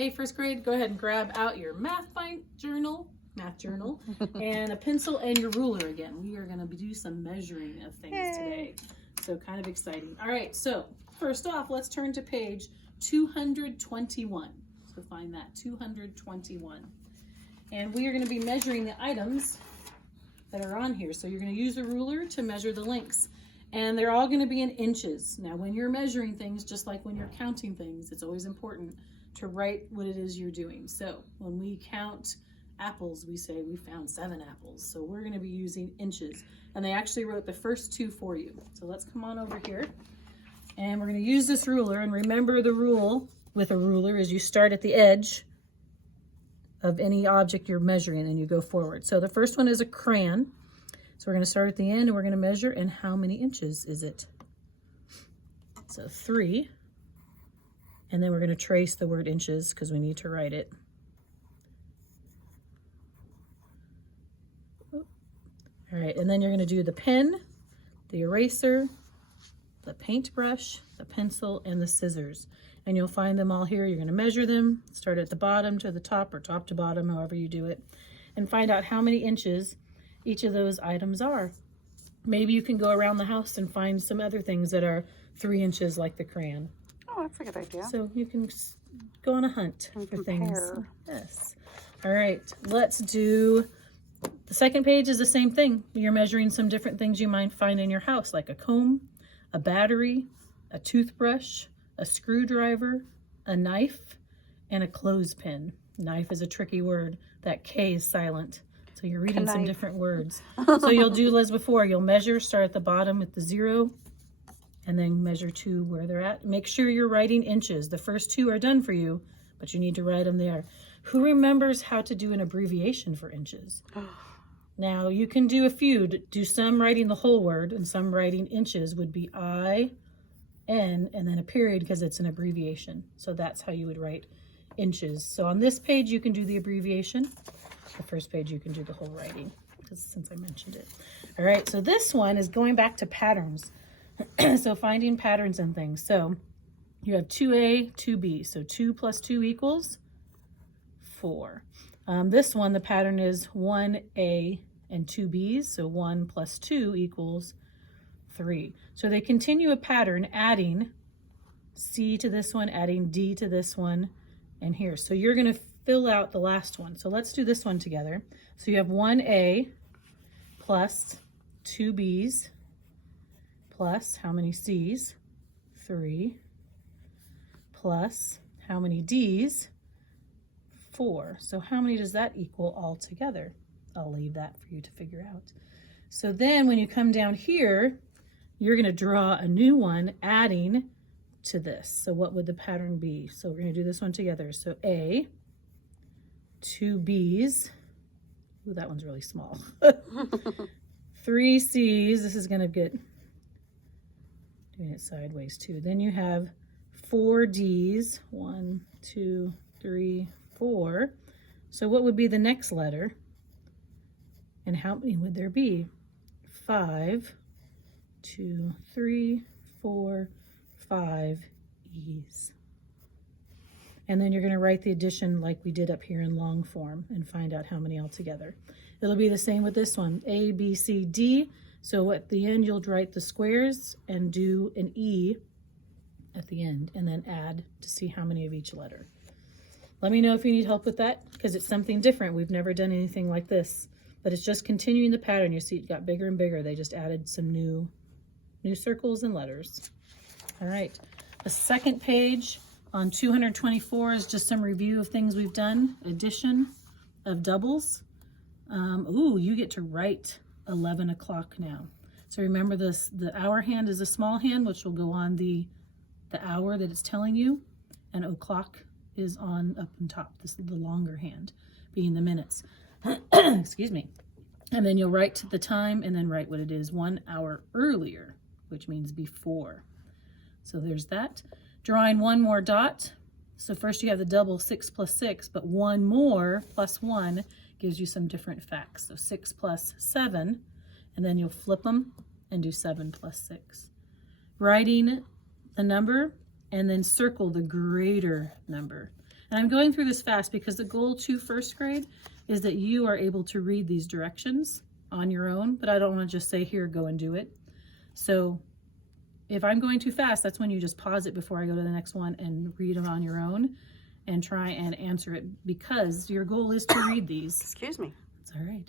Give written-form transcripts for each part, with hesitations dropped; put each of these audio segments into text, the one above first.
Hey, first grade, go ahead and grab out your math journal, and a pencil and your ruler again. We are going to do some measuring of things today. So kind of exciting. All right, so first off, let's turn to page 221. So find that, 221. And we are going to be measuring the items that are on here. So you're going to use a ruler to measure the lengths. And they're all going to be in inches. Now, when you're measuring things, just like when you're counting things, it's always important to write what it is you're doing. So when we count apples, we say we found 7 apples. So we're going to be using inches. And they actually wrote the first 2 for you. So let's come on over here. And we're going to use this ruler. And remember, the rule with a ruler is you start at the edge of any object you're measuring and you go forward. So the first one is a crayon. So we're going to start at the end and we're going to measure, and how many inches is it? So 3. And then we're going to trace the word inches because we need to write it. All right, and then you're going to do the pen, the eraser, the paintbrush, the pencil, and the scissors. And you'll find them all here. You're going to measure them, start at the bottom to the top or top to bottom, however you do it, and find out how many inches each of those items are. Maybe you can go around the house and find some other things that are 3 inches like the crayon. Oh, that's a good idea. So you can go on a hunt for things. Yes. All right, let's do the second page is the same thing. You're measuring some different things you might find in your house, like a comb, a battery, a toothbrush, a screwdriver, a knife, and a clothespin. Knife is a tricky word. That K is silent. So you're reading some different words. So you'll do as before. You'll measure, start at the bottom at the 0, and then measure to where they're at. Make sure you're writing inches. The first 2 are done for you, but you need to write them there. Who remembers how to do an abbreviation for inches? Now, you can do a few. Do some writing the whole word, and some writing inches would be I, N, and then a period because it's an abbreviation. So that's how you would write inches. So on this page, you can do the abbreviation. The first page, you can do the whole writing, since I mentioned it. All right, so this one is going back to patterns. So finding patterns and things. So you have 2A, 2B. So 2 plus 2 equals 4. This one, the pattern is 1A and 2B's. So 1 plus 2 equals 3. So they continue a pattern, adding C to this one, adding D to this one, and here. So you're going to fill out the last one. So let's do this one together. So you have 1A plus 2B's plus how many C's? 3. Plus how many D's? 4. So how many does that equal all together? I'll leave that for you to figure out. So then when you come down here, you're going to draw a new one adding to this. So what would the pattern be? So we're going to do this one together. So A, 2 B's. Ooh, that one's really small. 3 C's. This is going to get, doing it sideways too. Then you have 4 D's. 1, 2, 3, 4. So what would be the next letter? And how many would there be? 5, 2, 3, 4, 5 E's. And then you're going to write the addition like we did up here in long form and find out how many altogether. It'll be the same with this one, A, B, C, D. So at the end, you'll write the squares and do an E at the end and then add to see how many of each letter. Let me know if you need help with that because it's something different. We've never done anything like this, but it's just continuing the pattern. You see it got bigger and bigger. They just added some new circles and letters. All right, the second page on 224 is just some review of things we've done. Addition of doubles. Ooh, you get to write 11 o'clock now. So remember this, the hour hand is a small hand, which will go on the hour that it's telling you, and o'clock is on up and top. This is the longer hand, being the minutes. Excuse me. And then you'll write the time and then write what it is 1 hour earlier, which means before. So there's that. Drawing one more dot. So first you have the double 6 plus 6, but one more plus 1 gives you some different facts. So 6 plus 7, and then you'll flip them and do 7 plus 6. Writing the number and then circle the greater number. And I'm going through this fast because the goal to first grade is that you are able to read these directions on your own, but I don't want to just say, here, go and do it. So if I'm going too fast, that's when you just pause it before I go to the next one and read them on your own and try and answer it, because your goal is to read these. Excuse me. It's all right.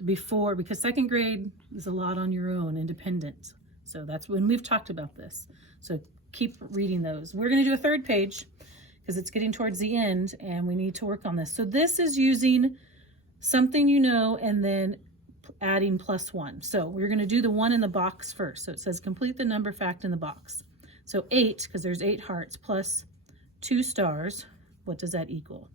Because second grade is a lot on your own, independent. So that's when we've talked about this. So keep reading those. We're going to do a third page because it's getting towards the end and we need to work on this. So this is using something you know and then adding +1. So we're going to do the one in the box first. So it says complete the number fact in the box. So 8, because there's 8 hearts, plus 2 stars. What does that equal?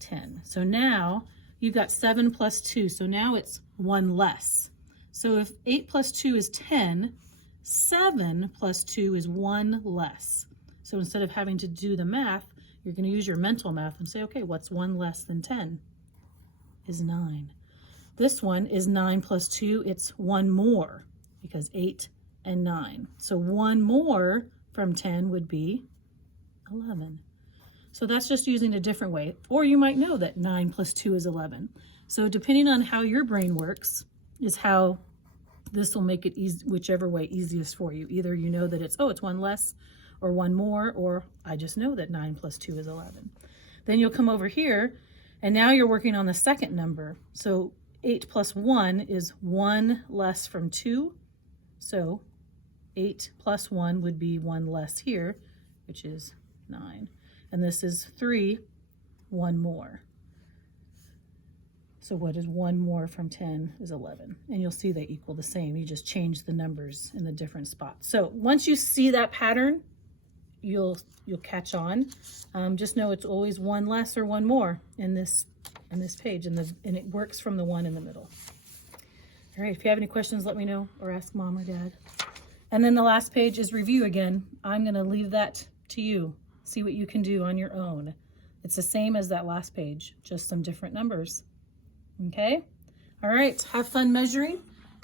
10. So now you've got 7 plus 2. So now it's 1 less. So if 8 plus 2 is 10, 7 plus 2 is 1 less. So instead of having to do the math, you're going to use your mental math and say, okay, what's 1 less than 10? Is 9. This one is 9 plus 2. It's 1 more, because 8 and 9. So 1 more from 10 would be 11. So that's just using a different way. Or you might know that 9 plus 2 is 11. So depending on how your brain works is how this will make it easy, whichever way easiest for you. Either you know that it's 1 less or 1 more, or I just know that 9 plus 2 is 11. Then you'll come over here and now you're working on the second number. So 8 plus 1 is 1 less from 2. So 8 plus 1 would be 1 less here, which is 9. And this is 3, 1 more. So what is 1 more from 10 is 11. And you'll see they equal the same. You just change the numbers in the different spots. So once you see that pattern, you'll catch on. Just know it's always 1 less or 1 more in this page, and it works from the one in the middle. All right, if you have any questions, let me know or ask mom or dad. And then the last page is review again. I'm going to leave that to you. See what you can do on your own. It's the same as that last page, just some different numbers. Okay? All right, have fun measuring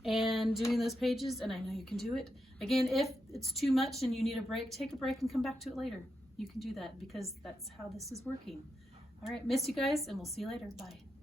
and doing those pages, and I know you can do it. Again, if it's too much and you need a break, take a break and come back to it later. You can do that because that's how this is working. All right, miss you guys, and we'll see you later. Bye.